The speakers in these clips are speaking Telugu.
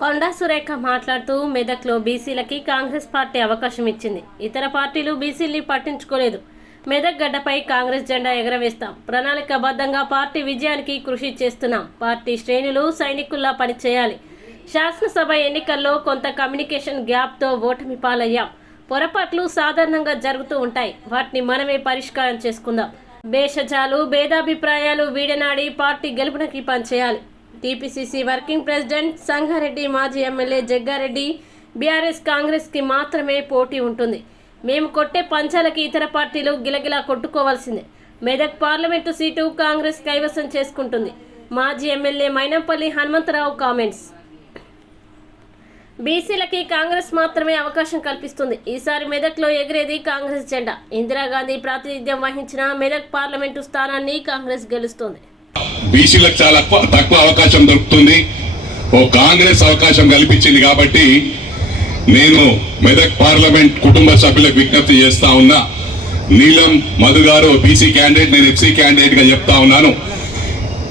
కొండా సురేఖ మాట్లాడుతూ మెదక్లో బీసీలకి కాంగ్రెస్ పార్టీ అవకాశం ఇచ్చింది. ఇతర పార్టీలు బీసీల్ని పట్టించుకోలేదు. మెదక్ గడ్డపై కాంగ్రెస్ జెండా ఎగరవేస్తాం. ప్రణాళికబద్ధంగా పార్టీ విజయానికి కృషి చేస్తున్నాం. పార్టీ శ్రేణులు సైనికుల్లా పనిచేయాలి శాసనసభ ఎన్నికల్లో కొంత కమ్యూనికేషన్ గ్యాప్తో ఓటమి పాలయ్యాం. పొరపాట్లు సాధారణంగా జరుగుతూ ఉంటాయి. వాటిని మనమే పరిష్కారం చేసుకుందాం. భేషజాలు భేదాభిప్రాయాలు వీడనాడి పార్టీ గెలుపునకి పనిచేయాలి. టీపీసీసీ వర్కింగ్ ప్రెసిడెంట్ సంగారెడ్డి మాజీ ఎమ్మెల్యే జగ్గారెడ్డి బీఆర్ఎస్ కాంగ్రెస్కి మాత్రమే పోటీ ఉంటుంది. మేము కొట్టే పంచాలకి ఇతర పార్టీలు గిలగిలా కొట్టుకోవాల్సిందే. మెదక్ పార్లమెంటు సీటు కాంగ్రెస్ కైవసం చేసుకుంటుంది. మాజీ ఎమ్మెల్యే మైనంపల్లి హనుమంతరావు కామెంట్స్. బీసీలకి కాంగ్రెస్ మాత్రమే అవకాశం కల్పిస్తుంది. ఈసారి మెదక్లో ఎగిరేది కాంగ్రెస్ జెండా. ఇందిరాగాంధీ ప్రాతినిధ్యం వహించిన మెదక్ పార్లమెంటు స్థానాన్ని కాంగ్రెస్ గెలుస్తుంది. బీసీలకు చాలా తక్కువ అవకాశం దొరుకుతుంది. ఓ కాంగ్రెస్ అవకాశం కల్పించింది కాబట్టి నేను మెదక్ పార్లమెంట్ కుటుంబ సభ్యులకు విజ్ఞప్తి చేస్తా ఉన్నా. నీలం మధు గారు బీసీ క్యాండిడేట్ నేను ఎఫ్సీ క్యాండిడేట్గా చెప్తా ఉన్నాను.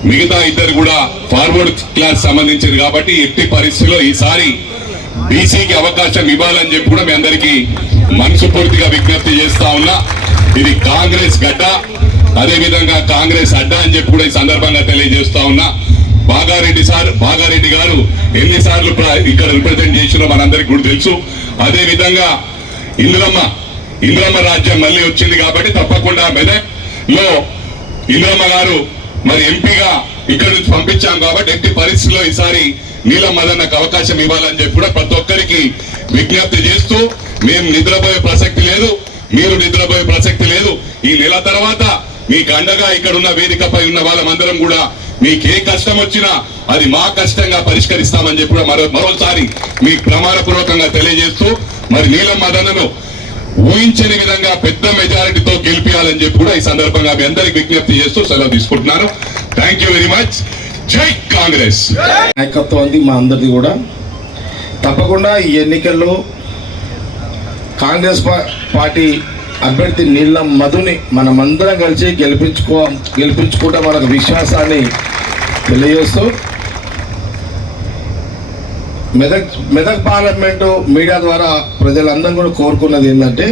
మిగతా ఇద్దరు కూడా ఫార్వర్డ్ క్లాస్ సంబంధించింది కాబట్టి ఎట్టి పరిస్థితిలో ఈసారి బీసీకి అవకాశం ఇవ్వాలని చెప్పి కూడా మీ అందరికీ మనసుపూర్తిగా విజ్ఞప్తి చేస్తా ఉన్నా. ఇది కాంగ్రెస్ గడ్డ. అదేవిధంగా కాంగ్రెస్ అడ్డా అని చెప్పి కూడా ఈ సందర్భంగా తెలియజేస్తా ఉన్నా. బాగారెడ్డి సార్ బాగారెడ్డి గారు ఎన్నిసార్లు ఇక్కడ రిప్రజెంట్ చేసినో మనందరికి కూడా తెలుసు. అదే విధంగా ఇంద్రమ్మ ఇంద్రమ్మ రాజ్యం మళ్ళీ వచ్చింది కాబట్టి తప్పకుండా మెదక్లో ఇంద్రమ్మ గారు మరి ఎంపీగా ఇక్కడ నుంచి పంపించాం కాబట్టి ఎట్టి పరిస్థితుల్లో ఈసారి నీలం మదన్నకు అవకాశం ఇవ్వాలని చెప్పి కూడా ప్రతి ఒక్కరికి విజ్ఞప్తి చేస్తూ మేము నిద్రపోయే ప్రసక్తి లేదు. మీరు నిద్రపోయే ప్రసక్తి లేదు. ఈ నెల తర్వాత మీకు అండగా ఇక్కడ ఉన్న వేదికపై ఉన్న వాళ్ళమందరం కూడా మీకు ఏ కష్టం వచ్చినా అది మా కష్టంగా పరిష్కరిస్తామని చెప్పి మరో మరోసారి మీకు ప్రమాణపూర్వకంగా తెలియజేస్తూ మరి నీలం మదనను ఊహించని విధంగా పెద్ద మెజారిటీతో గెలిపించాలని చెప్పి కూడా ఈ సందర్భంగా మీ అందరికి విజ్ఞప్తి చేస్తూ సెలవు తీసుకుంటున్నాను. థ్యాంక్ యూ వెరీ మచ్ జై కాంగ్రెస్ నాయకత్వం అంది మా అందరిది కూడా. తప్పకుండా ఈ ఎన్నికల్లో కాంగ్రెస్ పార్టీ అభ్యర్థి నీళ్ళ మధుని మనమందరం కలిసి గెలిపించుకో గెలిపించుకుంటే మనకు విశ్వాసాన్ని తెలియజేస్తూ మెదక్ మెదక్ పార్లమెంటు మీడియా ద్వారా ప్రజలందరం కూడా కోరుకున్నది ఏంటంటే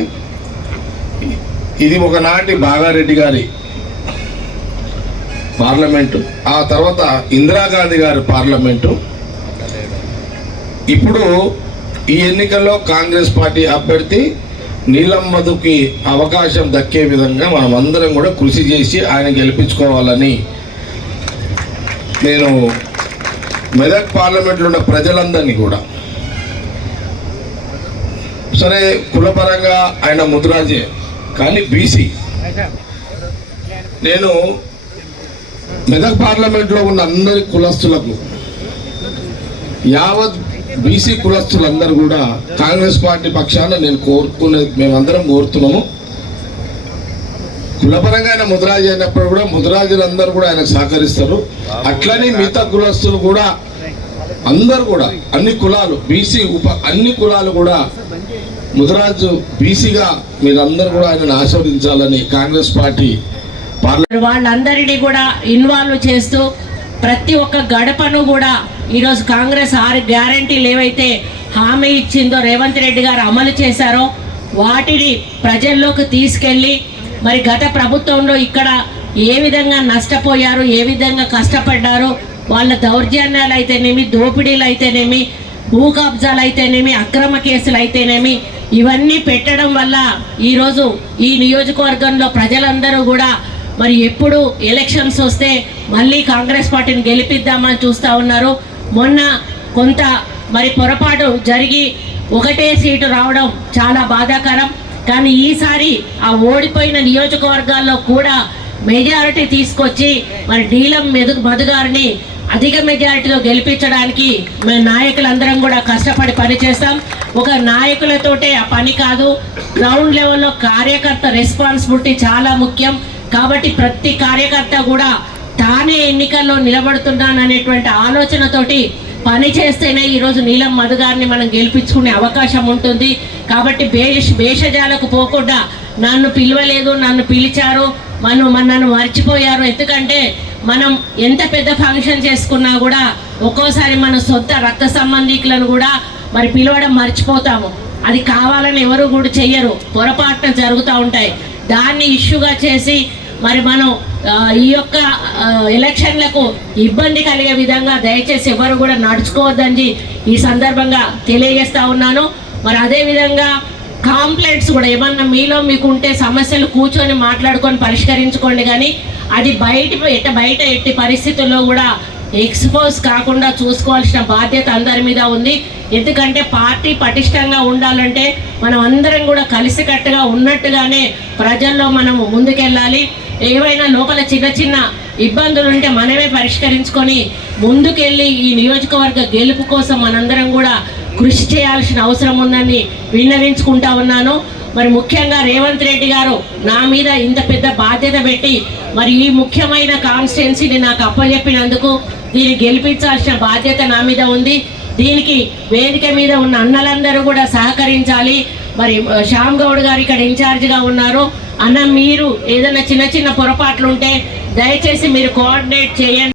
ఇది ఒకనాటి బాగారెడ్డి గారి పార్లమెంటు ఆ తర్వాత ఇందిరాగాంధీ గారి పార్లమెంటు. ఇప్పుడు ఈ ఎన్నికల్లో కాంగ్రెస్ పార్టీ అభ్యర్థి నీలం మధుకి అవకాశం దక్కే విధంగా మనం అందరం కూడా కృషి చేసి ఆయన గెలిపించుకోవాలని నేను మెదక్ పార్లమెంట్లో ఉన్న ప్రజలందరినీ కూడా సరే కులపరంగా ఆయన ముద్రాజే కానీ బీసీ. నేను మెదక్ పార్లమెంట్లో ఉన్న అందరి కులస్తులకు యావత్ బీసీ కులస్తులందరూ కూడా కాంగ్రెస్ పార్టీ పక్షాన నేను కోరుకునే మేమందరం కోరుతున్నాము. కులపరంగా ఆయన ముద్రాజు అయినప్పుడు కూడా ముద్రాజులందరూ కూడా ఆయనకు సహకరిస్తారు. అట్లనే మిగతా కులస్తులు కూడా అందరు కూడా అన్ని కులాలు బీసీ ఉప అన్ని కులాలు కూడా ముద్రాజు బీసీగా మీరందరూ కూడా ఆయనను ఆస్వాదించాలని కాంగ్రెస్ పార్టీ వాళ్ళందరినీ కూడా ఇన్వాల్వ్ చేస్తూ ప్రతి ఒక్క గడపను కూడా ఈరోజు కాంగ్రెస్ ఆరు గ్యారంటీలు ఏవైతే హామీ ఇచ్చిందో రేవంత్ రెడ్డి గారు అమలు చేశారో వాటిని ప్రజల్లోకి తీసుకెళ్ళి మరి గత ప్రభుత్వంలో ఇక్కడ ఏ విధంగా నష్టపోయారు ఏ విధంగా కష్టపడ్డారు వాళ్ళ దౌర్జన్యాలు అయితేనేమి దోపిడీలు అయితేనేమి భూ కబ్జాలు అయితేనేమి అక్రమ కేసులు అయితేనేమి ఇవన్నీ పెట్టడం వల్ల ఈరోజు ఈ నియోజకవర్గంలో ప్రజలందరూ కూడా మరి ఎప్పుడు ఎలక్షన్స్ వస్తే మళ్ళీ కాంగ్రెస్ పార్టీని గెలిపిద్దామని చూస్తూ ఉన్నారు. మొన్న కొంత మరి పొరపాటు జరిగి ఒకటే సీటు రావడం చాలా బాధాకరం. కానీ ఈసారి ఆ ఓడిపోయిన నియోజకవర్గాల్లో కూడా మెజారిటీ తీసుకొచ్చి మరి డీలం మెదు మధుగారిని అధిక మెజారిటీలో గెలిపించడానికి మేము నాయకులందరం కూడా కష్టపడి పనిచేస్తాం. ఒక నాయకులతోటే ఆ పని కాదు గ్రౌండ్ లెవెల్లో కార్యకర్త రెస్పాన్సిబిలిటీ చాలా ముఖ్యం. కాబట్టి ప్రతి కార్యకర్త కూడా తానే ఎన్నికల్లో నిలబడుతున్నాననేటువంటి ఆలోచనతోటి పని చేస్తేనే ఈరోజు నీలం మధు గారిని మనం గెలిపించుకునే అవకాశం ఉంటుంది. కాబట్టి భేష భేషజాలకు పోకుండా నన్ను పిలవలేదు నన్ను పిలిచారు మనం మన నన్ను మర్చిపోయారు. ఎందుకంటే మనం ఎంత పెద్ద ఫంక్షన్ చేసుకున్నా కూడా ఒక్కోసారి మన సొంత రక్త సంబంధికులను కూడా మరి పిలవడం మర్చిపోతాము. అది కావాలని ఎవరు కూడా చెయ్యరు. పొరపాటున జరుగుతూ ఉంటాయి. దాన్ని ఇష్యూగా చేసి మరి మనం ఈ యొక్క ఎలక్షన్లకు ఇబ్బంది కలిగే విధంగా దయచేసి ఎవరు కూడా నడుచుకోవద్దని ఈ సందర్భంగా తెలియజేస్తా ఉన్నాను. మరి అదే విధంగా కాంప్లైంట్స్ కూడా ఏమన్నా మీలో మీకు ఉంటే సమస్యలు కూర్చొని మాట్లాడుకొని పరిష్కరించుకోండి కానీ అది బయట ఎట్ట బయట ఎట్టి పరిస్థితుల్లో కూడా ఎక్స్పోజ్ కాకుండా చూసుకోవాల్సిన బాధ్యత అందరి మీద ఉంది. ఎందుకంటే పార్టీ పటిష్టంగా ఉండాలంటే మనం అందరం కూడా కలిసికట్టుగా ఉన్నట్టుగానే ప్రజల్లో మనము ముందుకెళ్ళాలి. ఏవైనా లోపల చిన్న చిన్న ఇబ్బందులు ఉంటే మనమే పరిష్కరించుకొని ముందుకెళ్ళి ఈ నియోజకవర్గ గెలుపు కోసం మనందరం కూడా కృషి చేయాల్సిన అవసరం ఉందని విన్నవించుకుంటా ఉన్నాను. మరి ముఖ్యంగా రేవంత్ రెడ్డి గారు నా మీద ఇంత పెద్ద బాధ్యత పెట్టి మరి ఈ ముఖ్యమైన కాన్స్టిట్యున్సీని నాకు అప్పచెప్పినందుకు దీన్ని గెలిపించాల్సిన బాధ్యత నా మీద ఉంది. దీనికి వేదిక మీద ఉన్న అన్నలందరూ కూడా సహకరించాలి. మరి శ్యామ్ గౌడ్ గారు ఇక్కడ ఇన్ఛార్జిగా ఉన్నారు. అన్న మీరు ఏదైనా చిన్న చిన్న పొరపాట్లు ఉంటే దయచేసి మీరు కోఆర్డినేట్ చేయండి.